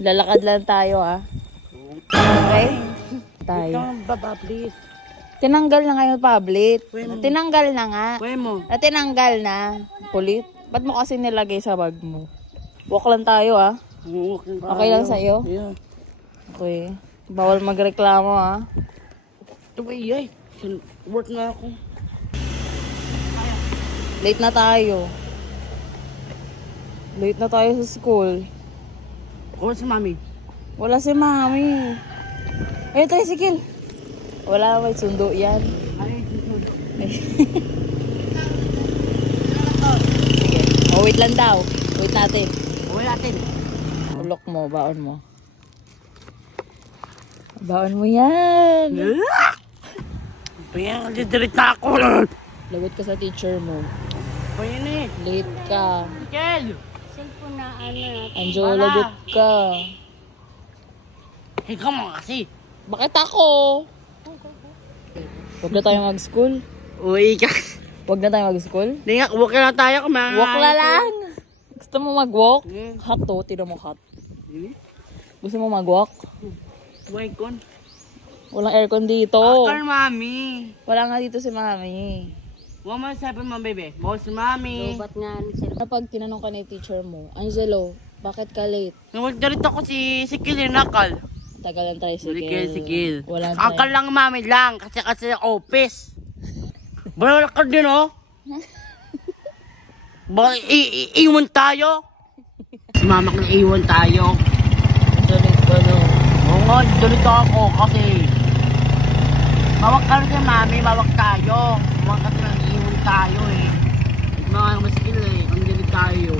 Lalakad lang tayo ah. Okay? Tayo. Baba, please. Tinanggal na ngayon tablet. Pwede mo. Tinanggal na nga. Pwede mo. Tinanggal na. Kulit. Ba't mo kasi nilagay sa bag mo? Walk lang tayo ah. Okay lang sa'yo? Yeah. Okay. Bawal magreklamo ah. Ito ba iyay? Work nga ako. Late na tayo. Late na tayo sa school. Ako si mami. Wala si mami. Ayun, tricycle. Wala, may sundo yan. Ay, susudo. Sige. Oh, wait lang daw. Wait natin. Uwi natin. Ulok mo, baon mo. Baon mo yan. Pwede, didirit na ako. Lagot ka sa teacher mo. Pwede eh. Late ka. Kel! Cellphone na ano. Anjo, Wala. lagot ka. Ikaw mo kasi. Bakit ako? Huwag na tayo mag-school. Uwi ka. Huwag na tayo mag-school. Hindi nga, walk na tayo kumain. Walk na lang. Gusto mo mag-walk? Hmm. Hot to, tino mo hot. Gusto mo mag-walk? Uwi kon. Walang aircon dito. Akal mami. Wala nga dito si mami. Huwag mo sabi mo, baby. Bawal si mami. Lobat nga ang cellphone. Kapag tinanong ka ni teacher mo, Angelo, bakit ka late? Nagdalit ako si Kilin Akal. Tagal ang tricycle. Sikil. Walang Akal lang mami lang. Kasi office. Bawal ka din oh. Ba, iiwan tayo. Si mama kang iiwan tayo. Dalit ka no. Oo nga, dalit ako kasi mawag ka rin mami, mawag tayo. Mawag kasi nang iiwan tayo eh. Mga maskil eh, ang dalit tayo.